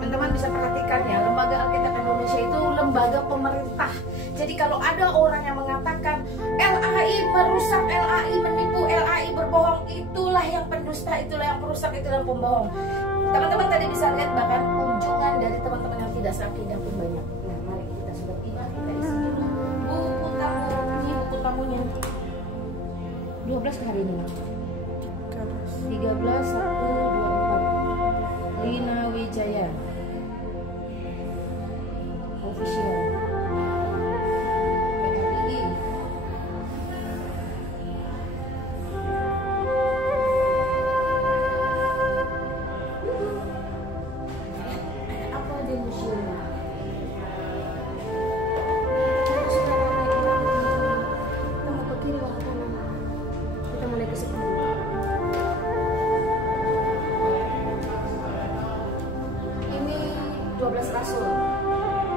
Teman-teman bisa perhatikan ya, Lembaga Alkitab Indonesia itu lembaga pemerintah. Jadi kalau ada orang yang mengatakan LAI merusak, LAI menipu, LAI berbohong, itulah yang pendusta, itulah yang perusak, itulah yang pembohong. Teman-teman tadi bisa lihat bahkan kunjungan dari teman-teman yang tidak seakidah pun banyak. Nah, mari kita sudah tiba, kita isi dulu buku tamu. Ini buku tamunya 12 hari ini. 13, 1, 2, 4 Lina Wijaya official PRI. Apa di museum? Kita mau ke kiri atau ke kanan? Kita mulai ke sini. Rasul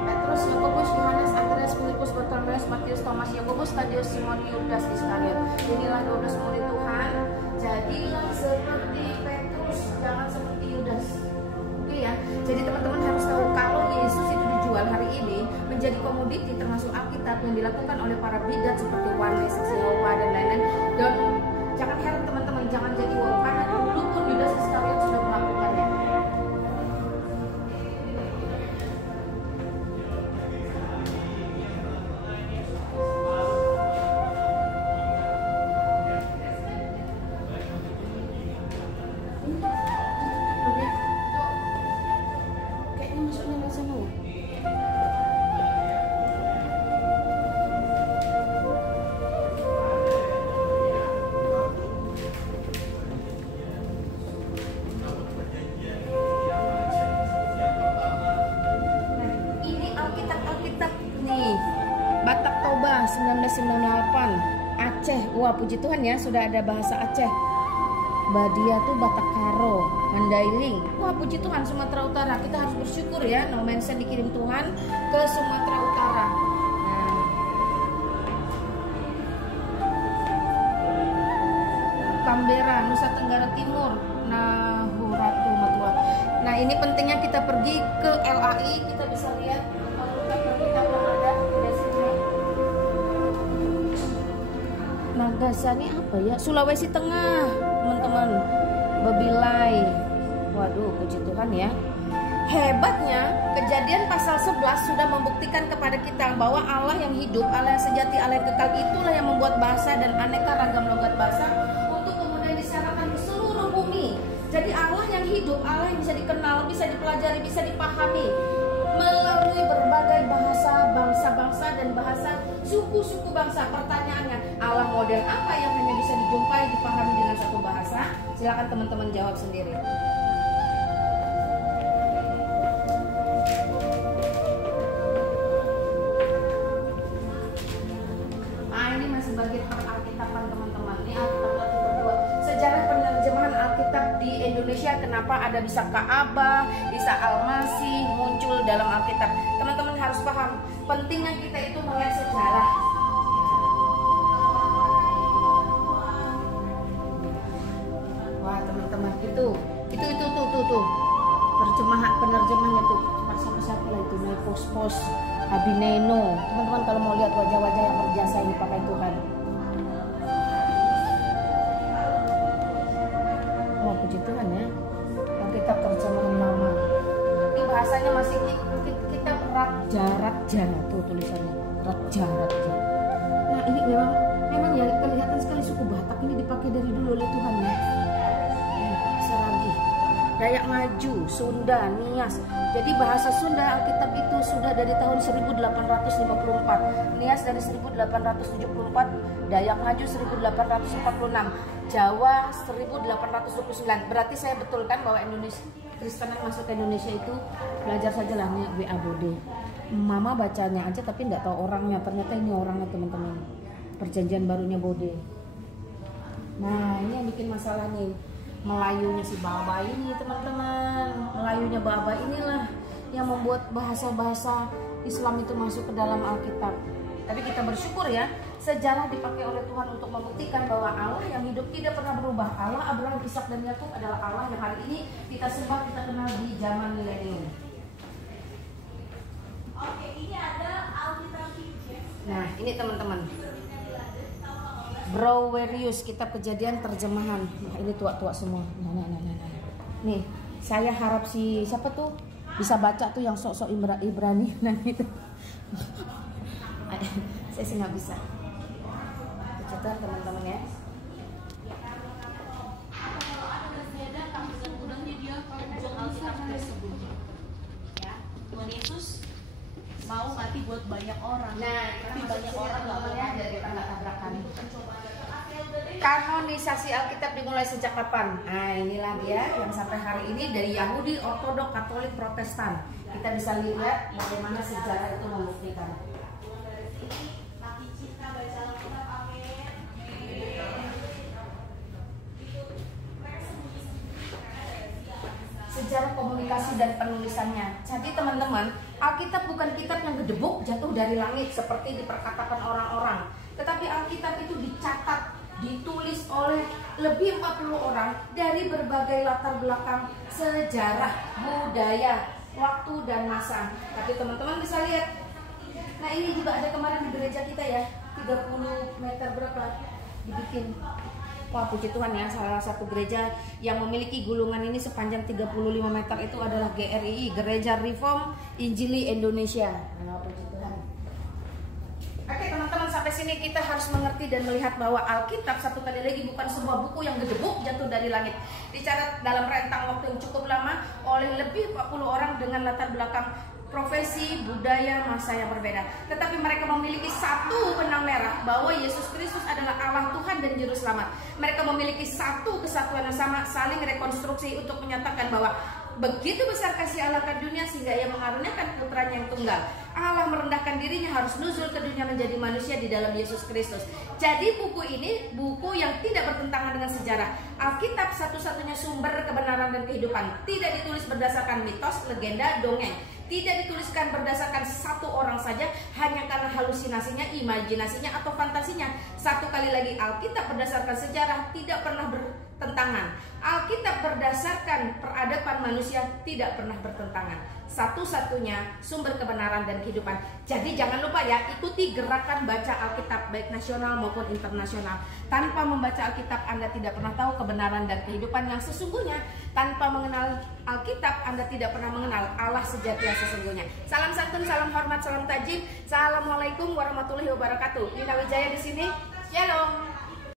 Petrus, Yakobus, Yohanes, Andreas, Filipus, Bartolomeus, Matius, Thomas, Yakobus, Tadeus, Simon, Yudas Iskariot. Inilah 12 murid Tuhan. Jadilah seperti Petrus, jangan seperti Yudas. Oke ya. Jadi teman-teman harus tahu kalau Yesus itu dijual hari ini menjadi komoditi termasuk Alkitab yang dilakukan oleh para bidat seperti Warnes, Saksi Yehova dan lain-lain. Dan jangan heran teman-teman, jangan jadi wow karena dulu pun Yudas Iskariot sudah melakukannya. Batak Toba 1998 Aceh. Wah, puji Tuhan ya, sudah ada bahasa Aceh. Badia tuh Batak Karo, Mandailing. Wah, puji Tuhan, Sumatera Utara. Kita harus bersyukur ya, No Mention dikirim Tuhan ke Sumatera Utara. Canberra, Nusa Tenggara Timur, Nahuratu Matua. Nah, ini pentingnya kita pergi ke LAI, kita bisa lihat kita ada di sini. Nagasani apa ya? Sulawesi Tengah, teman-teman. Babilai. Waduh, puji Tuhan ya. Hebatnya, Kejadian pasal 11 sudah membuktikan kepada kita bahwa Allah yang hidup, Allah yang sejati, Allah yang kekal, itulah yang membuat bahasa dan aneka ragam logat bahasa untuk kemudian disiarkan ke seluruh bumi. Jadi Allah yang hidup, Allah yang bisa dikenal, bisa dipelajari, bisa dipahami melalui berbagai bahasa bangsa-bangsa dan bahasa suku-suku bangsa. Pertanyaannya, Allah model apa yang hanya bisa dijumpai, dipahami dengan satu bahasa? Silakan teman-teman jawab sendiri. Ini masih bagian Alkitaban teman-teman. Ini Alkitab berdua. Sejarah penerjemahan Alkitab di Indonesia, kenapa ada bisa Ka'abah, bisa Al-Masih muncul dalam Alkitab. Teman-teman harus paham, pentingnya kita itu melihat sejarah. Wah, teman-teman, itu penerjemahnya tuh sama siapa lah itu, Pos Abineno. Teman-teman kalau mau lihat wajah-wajah yang berjasa ini pakai Tuhan. Wah, puji Tuhan ya. Alkitab terjemahan lama. Ini bahasanya masih kitab Raja tuh tulisannya. Raja. Nah, ini memang ya kelihatan sekali suku Batak ini dipakai dari dulu oleh Tuhan ya. Saragi, Dayak Ngaju, Sunda, Nias. Jadi bahasa Sunda Alkitab itu sudah dari tahun 1854, Nias dari 1874, Dayak Ngaju 1846, Jawa 1829. Berarti saya betulkan bahwa Indonesia Kristen yang masuk ke Indonesia itu belajar saja lah nih WA Bode. Mama bacanya aja tapi nggak tahu orangnya. Ternyata ini orangnya teman-teman. Perjanjian barunya Bode. Nah, ini yang bikin masalah nih. Melayunya si Baba ini teman-teman, Melayunya Baba inilah yang membuat bahasa-bahasa Islam itu masuk ke dalam Alkitab. Tapi kita bersyukur ya, sejarah dipakai oleh Tuhan untuk membuktikan bahwa Allah yang hidup tidak pernah berubah. Allah Abraham, Ishak dan Yakub adalah Allah yang hari ini kita sembah, kita kenal di zaman milenium. Oke, ini ada Alkitab King James. Nah, ini teman-teman. Browerius, kitab Kejadian terjemahan. Nah, ini tua-tua semua. Nah. Nih, saya harap siapa tuh bisa baca tuh yang sok-sok Ibrani. Nah, itu. Saya sih nggak bisa. Catat teman-teman ya. Kalau ada masjid kamu udangnya dia jual Alkitab tersebut. Ya, Tuhan Yesus mau mati buat banyak orang. Nah, tapi banyak orang nggak mau ya dari tabrakan. pencobaan. Kanonisasi Alkitab dimulai sejak kapan? Nah, inilah dia yang sampai hari ini dari Yahudi, Ortodok, Katolik, Protestan. Kita bisa lihat bagaimana sejarah itu membuktikan. Makin cinta baca Alkitab, amin. Sejarah komunikasi dan penulisannya. Jadi teman-teman, Alkitab bukan kitab yang gedebuk jatuh dari langit seperti diperkatakan orang-orang. Tetapi Alkitab itu dicatat, ditulis oleh lebih 40 orang dari berbagai latar belakang sejarah, budaya, waktu dan masa. Tapi teman-teman bisa lihat. Nah, ini juga ada kemarin di gereja kita ya, 30 meter berapa dibikin. Wah, puji Tuhan ya, salah satu gereja yang memiliki gulungan ini sepanjang 35 meter itu adalah GRII, Gereja Reform Injili Indonesia. Nah, puji Tuhan. Oke teman-teman, sampai sini kita harus mengerti dan melihat bahwa Alkitab satu kali lagi bukan sebuah buku yang gedebuk jatuh dari langit. Dicatat dalam rentang waktu yang cukup lama oleh lebih 40 orang dengan latar belakang profesi, budaya, masa yang berbeda. Tetapi mereka memiliki satu benang merah bahwa Yesus Kristus adalah Allah Tuhan dan Juru Selamat. Mereka memiliki satu kesatuan yang sama, saling rekonstruksi untuk menyatakan bahwa begitu besar kasih Allah ke dunia sehingga ia mengaruniakan putranya yang tunggal. Allah merendahkan dirinya harus nuzul ke dunia menjadi manusia di dalam Yesus Kristus. Jadi buku ini buku yang tidak bertentangan dengan sejarah. Alkitab satu-satunya sumber kebenaran dan kehidupan. Tidak ditulis berdasarkan mitos, legenda, dongeng. Tidak dituliskan berdasarkan satu orang saja hanya karena halusinasinya, imajinasinya atau fantasinya. Satu kali lagi, Alkitab berdasarkan sejarah tidak pernah bertentangan. Alkitab berdasarkan peradaban manusia tidak pernah bertentangan. Satu-satunya sumber kebenaran dan kehidupan. Jadi jangan lupa ya, ikuti gerakan baca Alkitab baik nasional maupun internasional. Tanpa membaca Alkitab, Anda tidak pernah tahu kebenaran dan kehidupan yang sesungguhnya. Tanpa mengenal Alkitab, Anda tidak pernah mengenal Allah sejati yang sesungguhnya. Salam santun, salam hormat, salam tajim. Assalamualaikum warahmatullahi wabarakatuh. Nina Wijaya di sini. Shalom.